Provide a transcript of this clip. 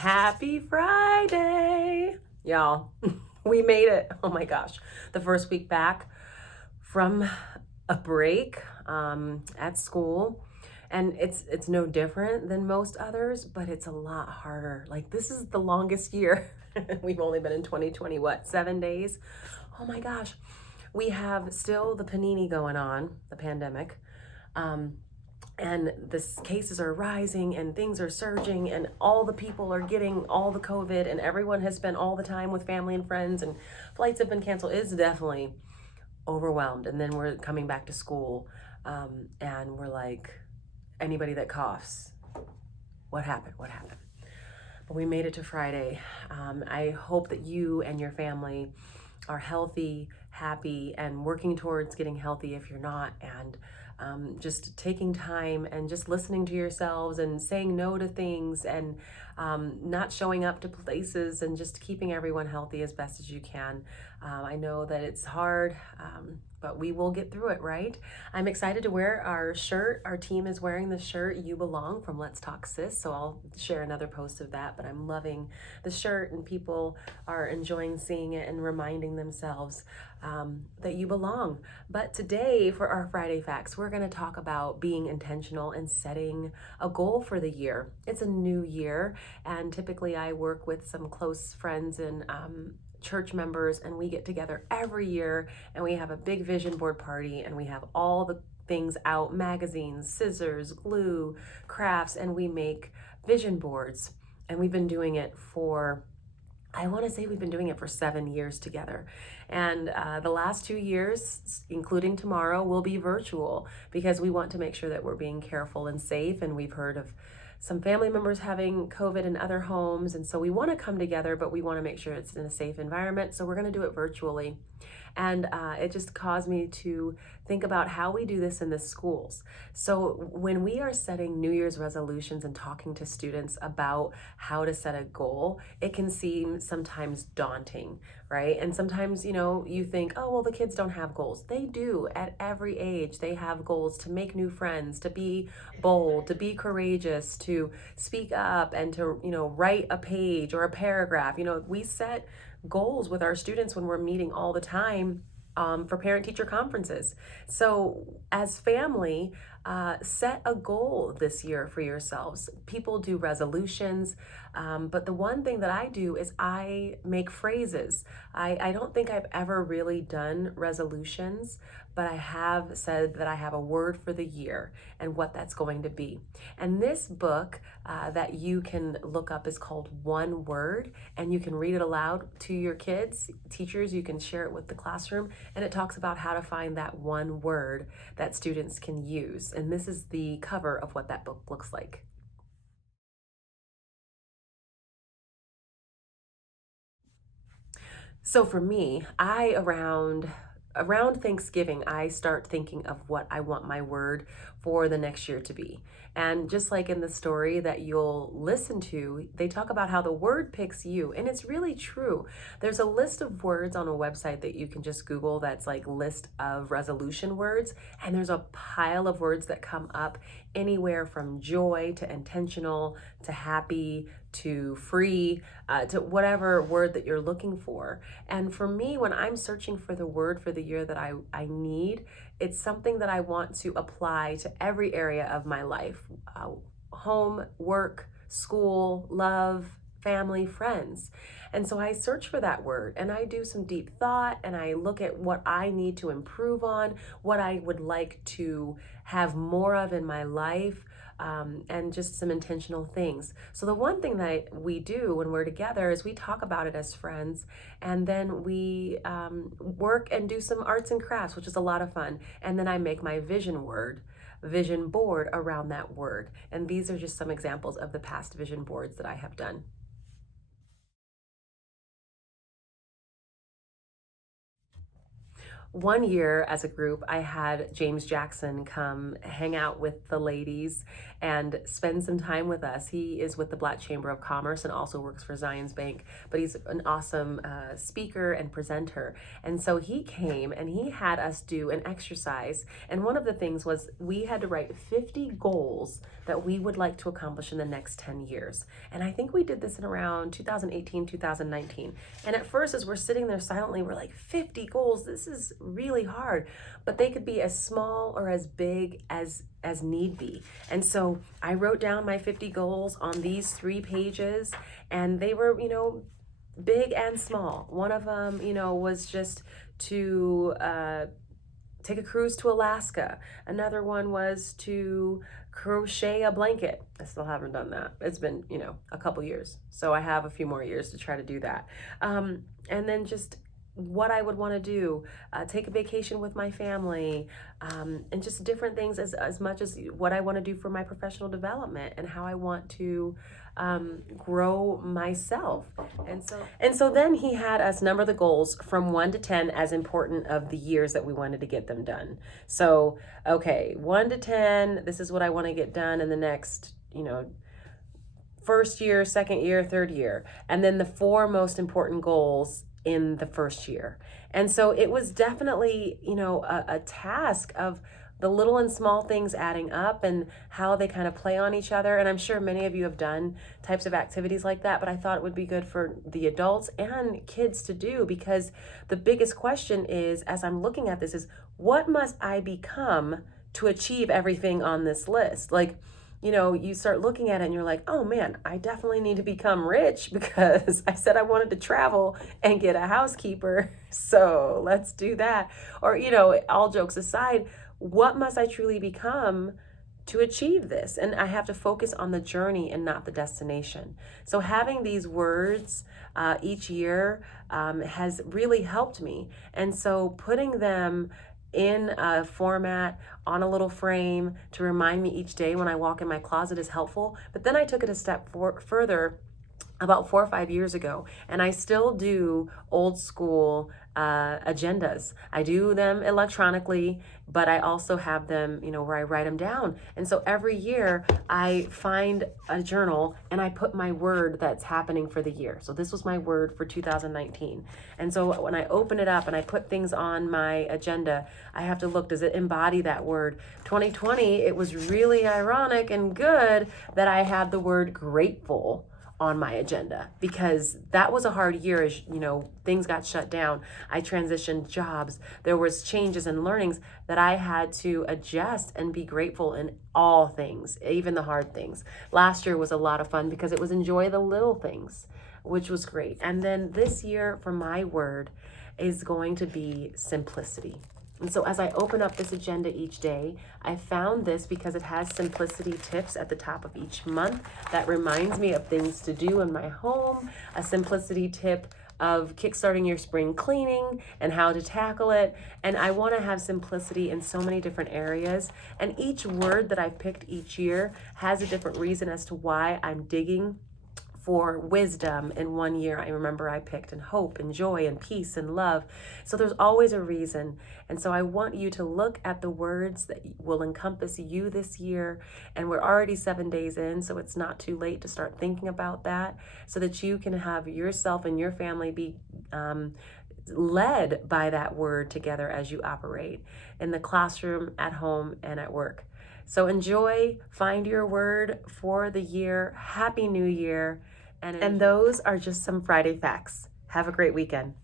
Happy Friday, y'all. We made it. Oh my gosh. The first week back from a break at school. And it's no different than most others, but it's a lot harder. Like this is the longest year. We've only been in 2020, what, 7 days? Oh my gosh. We have still the panini going on, the pandemic. Um, and the cases are rising and things are surging and all the people are getting all the COVID and everyone has spent all the time with family and friends and flights have been canceled. It's definitely overwhelmed. And then we're coming back to school and we're like, anybody that coughs, what happened? What happened? But we made it to Friday. I hope that you and your family are healthy, happy, and working towards getting healthy if you're not, and just taking time and just listening to yourselves and saying no to things and not showing up to places and just keeping everyone healthy as best as you can. I know that it's hard, but we will get through it, right? I'm excited to wear our shirt. Our team is wearing the shirt You Belong from Let's Talk Sis, so I'll share another post of that, but I'm loving the shirt and people are enjoying seeing it and reminding themselves that you belong. But today for our Friday Facts, we're going to talk about being intentional and setting a goal for the year. It's a new year, and typically I work with some close friends and church members, and we get together every year and we have a big vision board party and we have all the things out, magazines, scissors, glue, crafts, and we make vision boards. And we've been doing it for, I want to say we've been doing it for 7 years together. And the last 2 years, including tomorrow, will be virtual because we want to make sure that we're being careful and safe. And we've heard of some family members having COVID in other homes. And so we want to come together, but we want to make sure it's in a safe environment. So we're going to do it virtually. And it just caused me to think about how we do this in the schools. So when we are setting New Year's resolutions and talking to students about how to set a goal, it can seem sometimes daunting, right? And sometimes, you think, oh, well, the kids don't have goals. They do at every age. They have goals to make new friends, to be bold, to be courageous, to speak up, and to, write a page or a paragraph. We set goals with our students when we're meeting all the time for parent teacher conferences. So as family, set a goal this year for yourselves. People do resolutions, but the one thing that I do is I make phrases. I don't think I've ever really done resolutions, but I have said that I have a word for the year and what that's going to be. And this book that you can look up is called One Word, and you can read it aloud to your kids, teachers, you can share it with the classroom, and it talks about how to find that one word that students can use. And this is the cover of what that book looks like. So for me, around Thanksgiving, I start thinking of what I want my word for the next year to be. And just like in the story that you'll listen to, they talk about how the word picks you. And it's really true. There's a list of words on a website that you can just Google that's like list of resolution words. And there's a pile of words that come up anywhere from joy to intentional to happy to free to whatever word that you're looking for. And for me, when I'm searching for the word for the year that I need, it's something that I want to apply to every area of my life, home, work, school, love, family, friends. And so I search for that word and I do some deep thought and I look at what I need to improve on, what I would like to have more of in my life, and just some intentional things. So the one thing that we do when we're together is we talk about it as friends, and then we work and do some arts and crafts, which is a lot of fun. And then I make my vision board around that word. And these are just some examples of the past vision boards that I have done. One year as a group, I had James Jackson come hang out with the ladies, and spend some time with us. He is with the Black Chamber of Commerce and also works for Zions Bank, but he's an awesome speaker and presenter. And so he came and he had us do an exercise. And one of the things was we had to write 50 goals that we would like to accomplish in the next 10 years. And I think we did this in around 2018, 2019. And at first, as we're sitting there silently, we're like, 50 goals, this is really hard. But they could be as small or as big as need be. And so I wrote down my 50 goals on these 3 pages, and they were, big and small. One of them, was just to take a cruise to Alaska. Another one was to crochet a blanket. I still haven't done that. It's been, a couple years. So I have a few more years to try to do that. And then just what I would want to do, take a vacation with my family, and just different things as much as what I want to do for my professional development and how I want to grow myself. And so then he had us number the goals from 1 to 10 as important of the years that we wanted to get them done. So, okay, 1 to 10, this is what I want to get done in the next, first year, second year, third year. And then the 4 most important goals in the first year. And so it was definitely, a task of the little and small things adding up and how they kind of play on each other. And I'm sure many of you have done types of activities like that, but I thought it would be good for the adults and kids to do, because the biggest question is, as I'm looking at this, is what must I become to achieve everything on this list? Like, you start looking at it and you're like, oh man, I definitely need to become rich because I said I wanted to travel and get a housekeeper. So let's do that. Or, all jokes aside, what must I truly become to achieve this? And I have to focus on the journey and not the destination. So having these words each year has really helped me. And so putting them in a format on a little frame to remind me each day when I walk in my closet is helpful. But then I took it a step further about 4 or 5 years ago, and I still do old school agendas. I do them electronically, but I also have them, where I write them down. And so every year I find a journal and I put my word that's happening for the year. So this was my word for 2019. And so when I open it up and I put things on my agenda, I have to look, does it embody that word? 2020, it was really ironic and good that I had the word grateful on my agenda, because that was a hard year. As things got shut down, I transitioned jobs, there was changes and learnings that I had to adjust and be grateful in all things, even the hard things. Last year was a lot of fun because it was enjoy the little things, which was great. And then this year for my word is going to be simplicity. And so as I open up this agenda each day, I found this because it has simplicity tips at the top of each month that reminds me of things to do in my home, a simplicity tip of kickstarting your spring cleaning and how to tackle it. And I want to have simplicity in so many different areas. And each word that I've picked each year has a different reason as to why I'm digging for wisdom. In one year, I remember I picked and hope and joy and peace and love. So there's always a reason. And so I want you to look at the words that will encompass you this year. And we're already 7 days in, so it's not too late to start thinking about that so that you can have yourself and your family be led by that word together as you operate in the classroom, at home, and at work. So enjoy, find your word for the year. Happy New Year. And those are just some Friday facts. Have a great weekend.